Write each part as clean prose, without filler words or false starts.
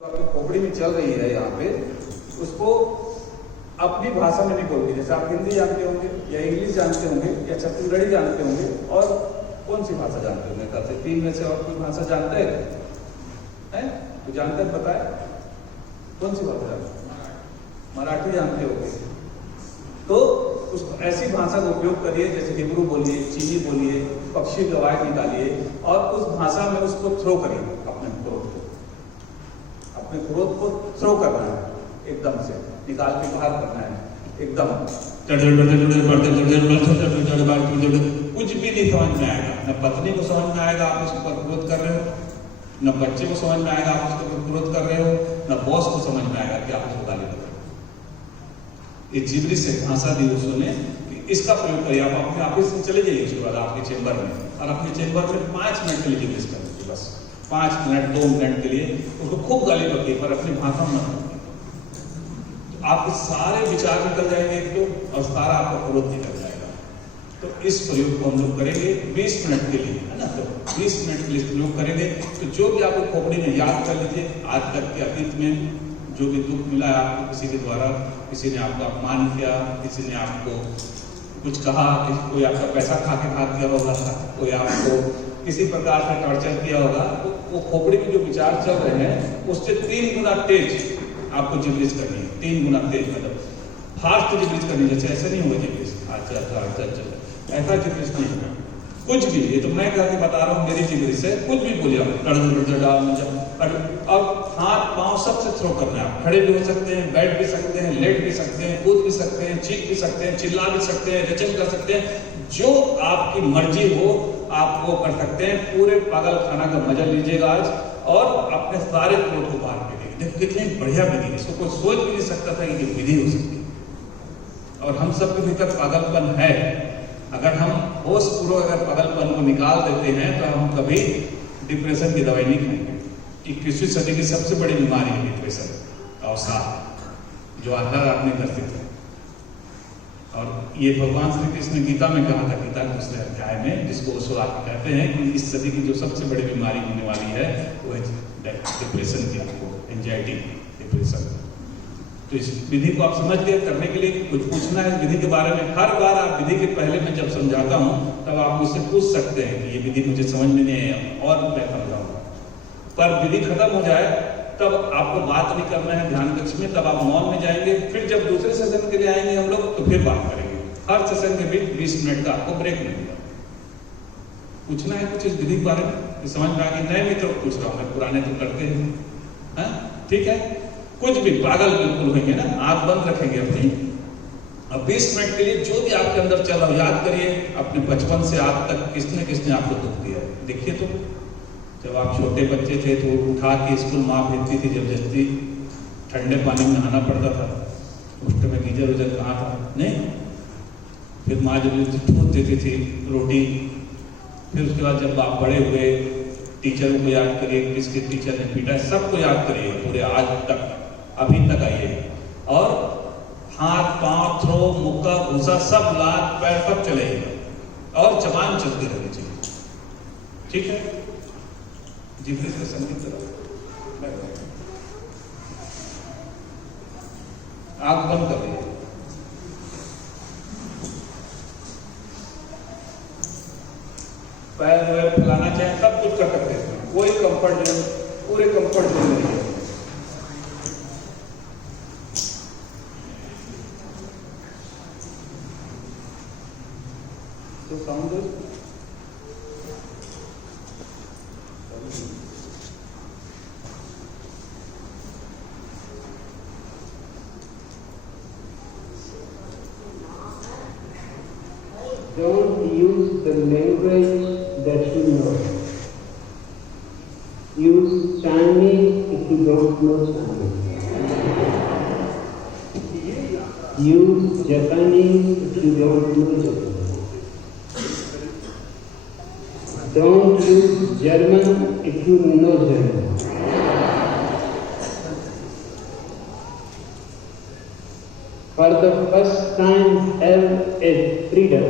आपकी खोपड़ी में चल रही है यहाँ पे, उसको अपनी भाषा में नहीं बोलती। जैसे आप हिंदी जानते होंगे या इंग्लिश जानते होंगे या छत्तीसगढ़ी जानते होंगे और कौन सी भाषा जानते होंगे? कल से 3 में से और कोई भाषा जानते हैं? तो जानते हैं, बताए कौन सी भाषा जानते हैं? मराठी जानते होंगे। तो उसको ऐसी भाषा का उपयोग करिए जैसे हिब्रू बोलिए, चीनी बोलिए, पक्षी की आवाज निकालिए और उस भाषा में उसको थ्रो करिए। अपने क्रोध को थ्रो करना है, एकदम से निकाल के बाहर करना है, एकदम कुछ भी नहीं समझ में आएगा। न पत्नी को समझ में आएगा आप उसके ऊपर क्रोध कर रहे हो, न बच्चे को समझ में आएगा आप उसके ऊपर क्रोध कर रहे हो, न बॉस को समझ में आएगा कि आप उसको गाली दे रहे हो। ये जिब्री से भाषा दी उसने कि इसका प्रयोग करिए। आप अपने ऑफिस में चले जाइए उसके बाद आपके चेंबर में, और अपने चेंबर में 5 मिनट के लिए जिब्रिश कर दीजिए, बस 5 मिनट 2 मिनट के लिए उसको खूब गाली बकिए, पर अपनी भाषा में मत बकिए। तो आपके सारे विचार निकल जाएंगे एक तो, और सारा आपका क्रोध निकल जाएगा। तो इस प्रयोग को हम लोग करेंगे 20 मिनट के लिए, है ना? तो 20 मिनट के लिए प्रयोग करेंगे। तो जो भी आपको खोपड़ी में याद कर लीजिए, आज तक के अतीत में जो भी दुख मिला है आपको किसी के द्वारा, किसी ने आपका अपमान किया, किसी ने आपको कुछ कहा, कोई आपका पैसा खा के भाग गया होगा, कोई आपको किसी प्रकार से टॉर्चर किया होगा, तो वो खोपड़ी में जो विचार चल रहे हैं उससे 3 गुना तेज आपको जिब्रिश करनी है। 3 गुना तेज, मतलब फास्ट जिब्रिश करनी है। जैसे ऐसे नहीं होगा जिब्रिश, अच्छा ऐसा जिब्रिश नहीं होगा। कुछ भी, ये तो मैं करके बता रहा हूँ मेरी जिब्रिश से, कुछ भी बोलिए अब हाथ पांव सबसे थ्रो करना है। आप खड़े भी हो सकते हैं, बैठ भी सकते हैं, लेट भी सकते हैं, कूद भी सकते हैं, चीख भी सकते हैं, चिल्ला भी सकते हैं, रचन कर सकते हैं, जो आपकी मर्जी हो आप वो कर सकते हैं। पूरे पागल खाना का मजा लीजिएगा आज, और अपने सारे क्रोध को बाहर फेंकिए। देखो कितनी बढ़िया विधि, इसको कोई सोच भी नहीं सकता था कि ये विधि हो सकती है। और हम सबके भीतर पागलपन है। अगर हम होश पूर्वक अगर पागलपन को निकाल देते हैं तो हम कभी डिप्रेशन की दवाई नहीं खाएंगे। 21वीं सदी की सबसे बड़ी बीमारी है डिप्रेशन, अवसाद, जो आत्महत्या ग्रसित है। और ये भगवान श्री कृष्ण ने गीता में कहा था, गीता के दूसरे अध्याय में, जिसको वो कहते हैं कि इस सदी की जो सबसे बड़ी बीमारी होने वाली है वो है डिप्रेशन की, आपको एंजाइटी, डिप्रेशन। तो इस विधि को आप समझ गए। करने के लिए कुछ पूछना है विधि के बारे में? हर बार आप विधि के पहले मैं जब समझाता हूँ तब आप मुझसे पूछ सकते हैं कि ये विधि मुझे समझ में नहीं है और मैं समझाऊंगा। पर विधि खत्म हो जाए तब आपको बात नहीं करना है ध्यान कक्ष में, तब आप मौन में जाएंगे। फिर जब दूसरे सेशन के लिए आएंगे हम लोग तो फिर बात करेंगे। हर सेशन के बीच 20 मिनट का आपको ब्रेक मिलेगा। पूछना है कुछ इस विधि के बारे में? समझ में आ गई? नए मित्रों को पूछ रहा हूँ मैं, पुराने तो करते हैं। ठीक है, कुछ भी पागल बिल्कुल होंगे ना, आंख बंद रखेंगे अपनी। अब 20 मिनट के लिए जो भी आपके अंदर चल रहा याद करिए, अपने बचपन से आज तक किसने आपको दुख दिया है। देखिए, तो जब आप छोटे बच्चे थे तो उठा के स्कूल माँ भेजती थी जबरदस्ती, ठंडे पानी में नहाना पड़ता था, उस समय गीजर उजर कहाँ था, नहीं। फिर माँ जबरदस्ती ठूस देती थी रोटी। फिर उसके बाद जब आप बड़े हुए, टीचरों को याद करिए, किसके टीचर ने पीटा है, सबको याद करिए पूरे आज तक, अभी तक आइए। और हाथ पांव थ्रो मुक्का घुसा सब लात पैर सब चलेगा, और जबान चलती रहनी चाहिए। ठीक है, जिब्रिश का संगीत आंख बंद कर लीजिए। पैर वैर फैलाना चाहे सब कुछ कर सकते हैं, कोई कंफर्ट जोन, पूरे कंफर्ट जोन में है। तो sound don't use the language that you know. Use Chinese if you don't know Chinese. Use Japanese if you don't know Japanese. Don't use German if you know German. For the first time have a freedom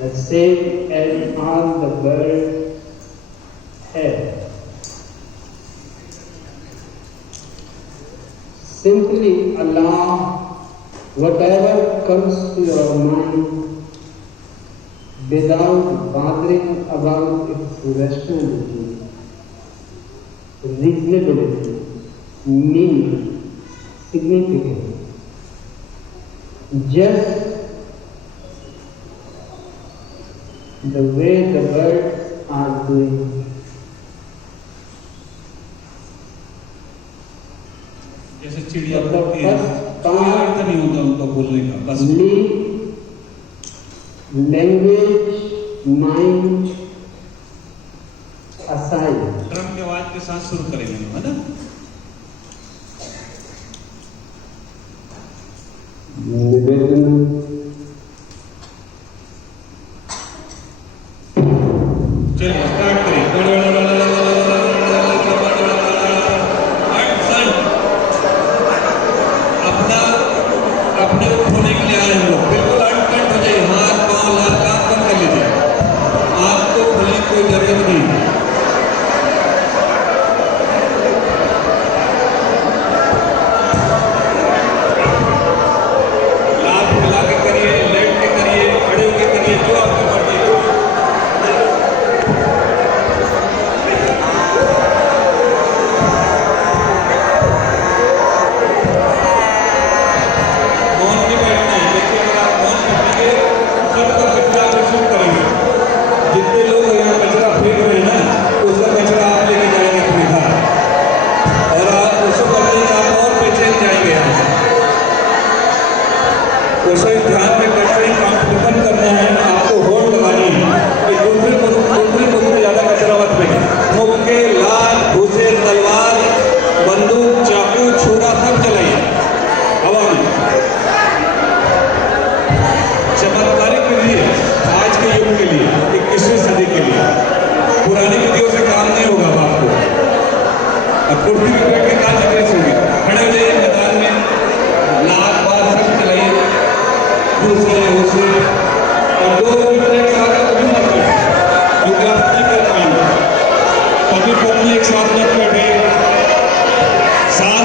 the same as all the birds have. Simply allow whatever comes to your mind without bothering about its rationality, reasonability, meaning, significance. Just the way the birds are doing. जैसे चिड़िया बोलती है, कोई अर्थ नहीं होता उनका बोलने का, बस लैंग्वेज माइंड aside. ड्रम के आवाज के साथ शुरू करेंगे, है ना? निवेदन चलिए स्टार्ट करें। अपने खोने के लिए आए हैं लोग, बिल्कुल अनकंट हो जाइए, हाथ पाँव लाल काम कम कर लीजिए, आपको खोलने की कोई जरूरत नहीं। लाभ मिला के करिए, लेट के करिए, खड़े होके करिए, जो आपकी मर्जी है। जितने लोग यहाँ कचरा फेंक रहे हैं ना, उसका कचरा आप लेके जाएंगे अपने घर, और आप उसको करने आप और बेचैन जाएंगे यहाँ से। उसे ध्यान में करते ही काम खत्म करना है, आपको होड़ लगानी है कि दूसरे मुल्क में ज़्यादा कचरा मत फेंकें। मुक्के, लाल, भूसे, तलवार, बंदूक, चाकू, छुरा सब चलाइए हवा में। चमत्कारिक के लिए, आज के युग के लिए, 21वीं सदी के लिए, पुरानी विधियों से काम नहीं होगा आपको। अब कुर्सी पे बैठ के कहाँ जिक्र होगी, खड़े हो जाइए मैदान में, लात बात सब चलाइए, दूसरे उसे, और 2 मिनट एक साथ कभी मत बैठे, क्योंकि आप नहीं कर पाएंगे। कभी एक साथ मत बैठे, साथ